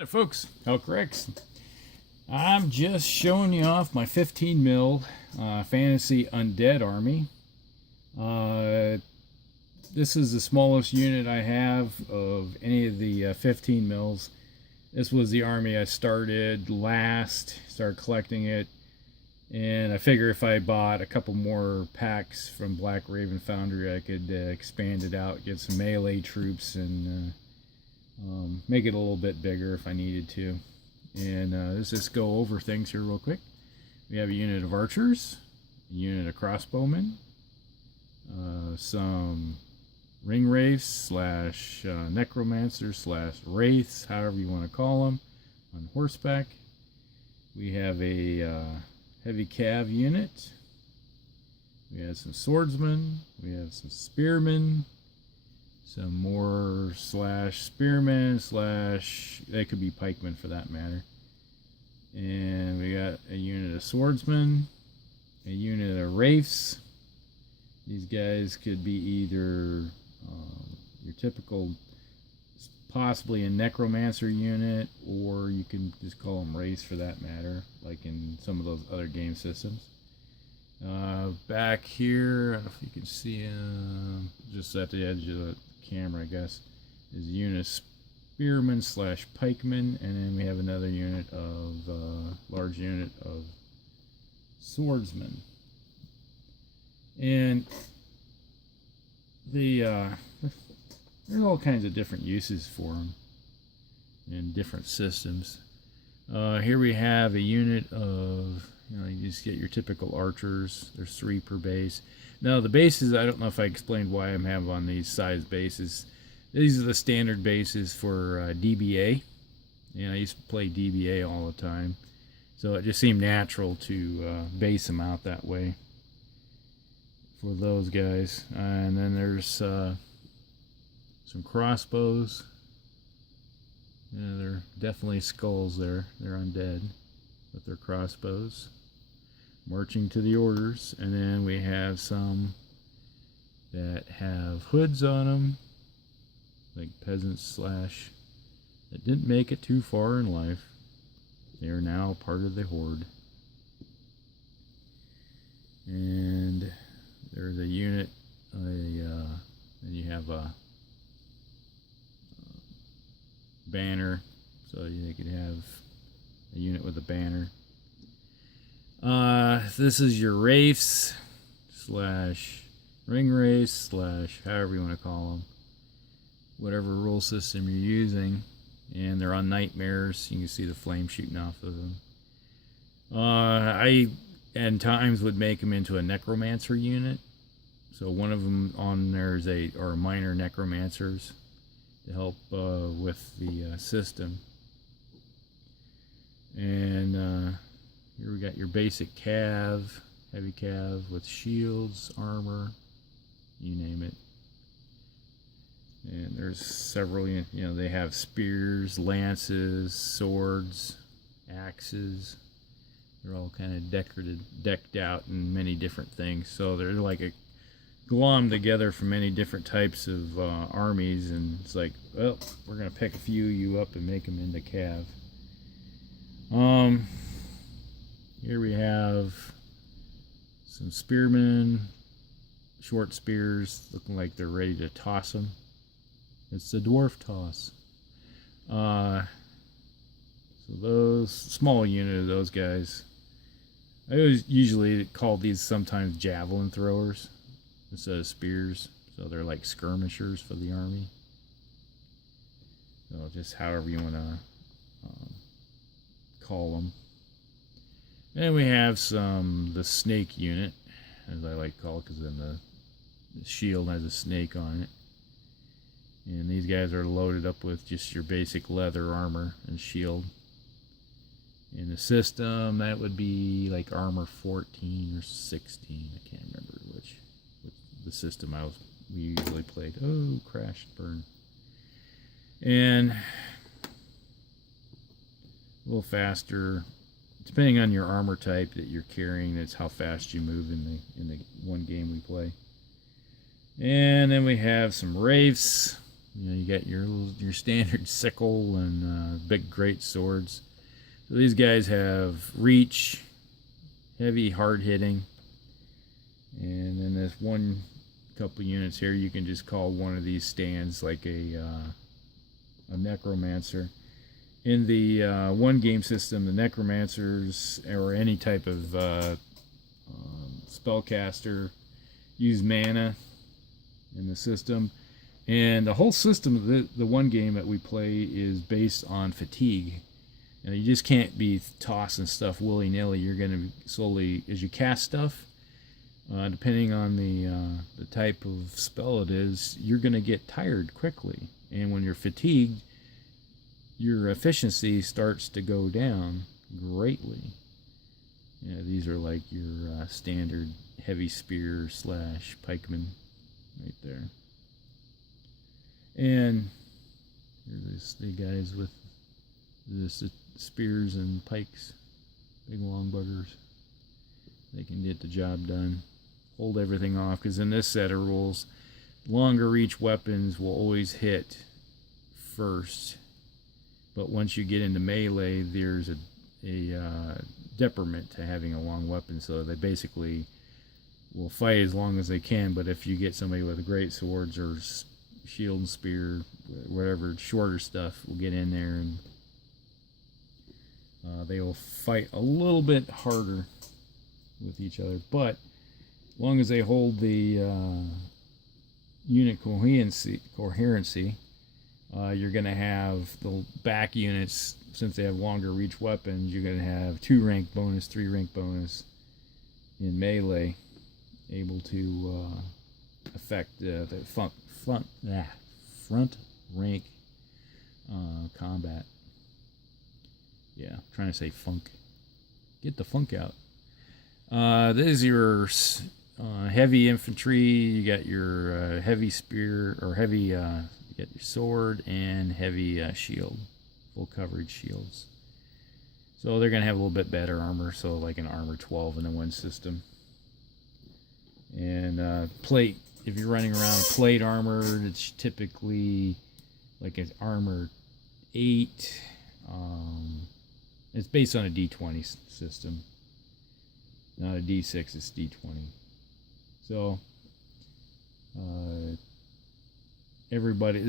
Hey folks, Elk Rex. I'm just showing you off my 15 mil Fantasy Undead Army. This is the smallest unit I have of any of the 15 mils. This was the army I started collecting it, and I figure if I bought a couple more packs from Black Raven Foundry, I could expand it out, get some melee troops, and make it a little bit bigger if I needed to. And let's just go over things here real quick. We have a unit of archers, a unit of crossbowmen, some ring wraiths slash necromancers slash wraiths, however you want to call them, on horseback. We have a heavy cav unit. We have some swordsmen. We have some spearmen. Some more slash spearmen slash, they could be pikemen for that matter. And we got a unit of swordsmen, a unit of wraiths. These guys could be either your typical, possibly a necromancer unit, or you can just call them wraiths for that matter, like in some of those other game systems. Back here, I don't know if you can see just at the edge of the camera, I guess, is a unit of spearmen slash pikemen, and then we have another unit of large unit of swordsmen. And there's all kinds of different uses for them in different systems. Here we have a unit of, you just get your typical archers. There's 3 per base. Now the bases, I don't know if I explained why I'm having on these size bases. These are the standard bases for DBA. I used to play DBA all the time, so it just seemed natural to base them out that way for those guys. And then there's some crossbows. They're definitely skulls there. They're undead, but they're crossbows. Marching to the orders. And then we have some that have hoods on them, like peasants slash, that didn't make it too far in life. They are now part of the horde. And there's a unit, and you have a banner, so you could have a unit with a banner. This is your wraiths slash ring wraiths slash however you want to call them, whatever rule system you're using, and they're on nightmares. You can see the flame shooting off of them. I at times would make them into a necromancer unit, so one of them on there is are minor necromancers to help with the system. And here we got your basic cav, heavy cav with shields, armor, you name it. And there's several, they have spears, lances, swords, axes. They're all kind of decked out in many different things. So they're like a glom together from many different types of armies, and it's like, well, we're gonna pick a few of you up and make them into cav. Here we have some spearmen, short spears, looking like they're ready to toss them. It's the dwarf toss. So those small unit of those guys, I usually call these sometimes javelin throwers instead of spears. So they're like skirmishers for the army. So just however you want to call them. And we have the snake unit, as I like to call it, because then the shield has a snake on it. And these guys are loaded up with just your basic leather armor and shield. In the system, that would be like armor 14 or 16. I can't remember which the system we usually played. Oh, crashed, burn. And a little faster, depending on your armor type that you're carrying. That's how fast you move in the one game we play. And then we have some wraiths. You know, you got your standard sickle and big great swords. So these guys have reach, heavy, hard hitting, and then there's one couple units here. You can just call one of these stands like a necromancer. In the one game system, the necromancers or any type of spellcaster use mana in the system, and the whole system of the one game that we play is based on fatigue. You know, you just can't be tossing stuff willy-nilly. You're going to slowly, as you cast stuff, depending on the type of spell it is, you're going to get tired quickly. And when you're fatigued, your efficiency starts to go down greatly. You know, these are like your standard heavy spear / pikeman right there. And here's the guys with the spears and pikes, big long buggers. They can get the job done, hold everything off, because in this set of rules, longer reach weapons will always hit first. But once you get into melee, there's a detriment to having a long weapon, so they basically will fight as long as they can. But if you get somebody with great swords or shield and spear, whatever shorter stuff, will get in there, and they will fight a little bit harder with each other. But as long as they hold the unit coherency, you're going to have the back units, since they have longer reach weapons, you're going to have 2 rank bonus, 3 rank bonus in melee, able to affect the front rank combat. Yeah, I'm trying to say funk. Get the funk out. This is your heavy infantry. You got your heavy spear, or heavy, you got your sword and heavy shield, full coverage shields. So they're going to have a little bit better armor, so like an armor 12 in the one system. And plate, if you're running around plate armor, it's typically like an armor 8. It's based on a D20 system, not a D6, it's D20. So everybody,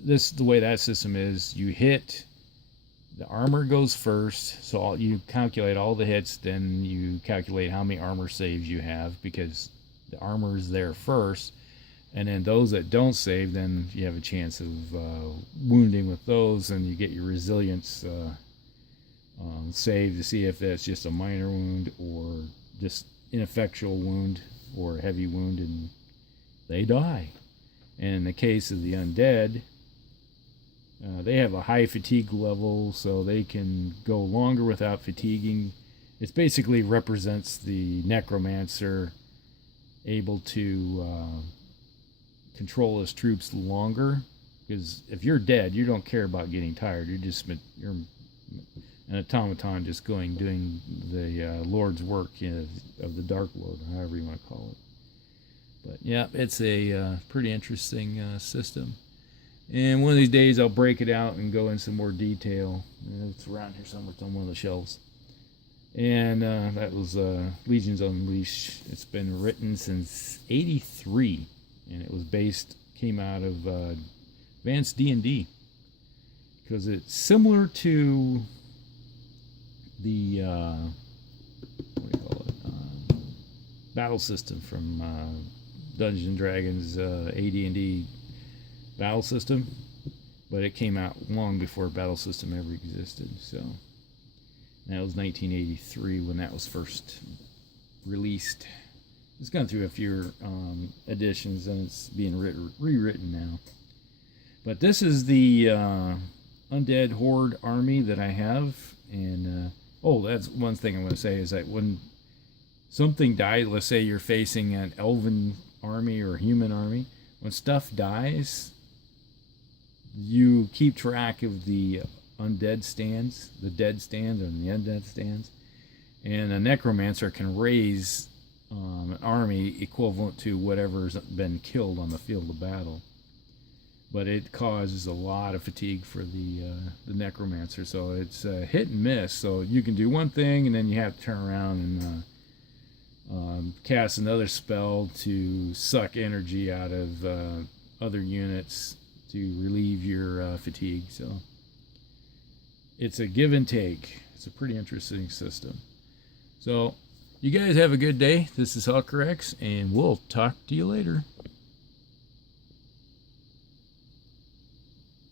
this the way that system is. You hit, the armor goes first, so you calculate all the hits, then you calculate how many armor saves you have, because the armor is there first, and then those that don't save, then you have a chance of wounding with those, and you get your resilience save to see if that's just a minor wound or just ineffectual wound or a heavy wound, and they die. And in the case of the undead, they have a high fatigue level, so they can go longer without fatiguing. It basically represents the necromancer able to control his troops longer, because if you're dead, you don't care about getting tired. You're an automaton just doing the Lord's work, of the Dark Lord, however you want to call it. But yeah, it's a pretty interesting system. And one of these days I'll break it out and go in some more detail. It's around here somewhere, it's on one of the shelves. And that was Legions Unleashed. It's been written since '83, and it was came out of advanced D&D, because it's similar to the what do you call it? Battle system from Dungeons and Dragons AD&D battle system, but it came out long before battle system ever existed. So that was 1983 when that was first released. It's gone through a few editions, and it's being rewritten now. But this is the Undead Horde army that I have, and that's one thing I'm going to say, is that when something dies, let's say you're facing an elven army or a human army, when stuff dies, you keep track of the undead stands, the dead stands, and the undead stands, and a necromancer can raise an army equivalent to whatever's been killed on the field of battle. but it causes a lot of fatigue for the Necromancer. So it's hit and miss. So you can do one thing and then you have to turn around and cast another spell to suck energy out of other units to relieve your fatigue. So it's a give and take. It's a pretty interesting system. So you guys have a good day. This is Hulkerex, and we'll talk to you later.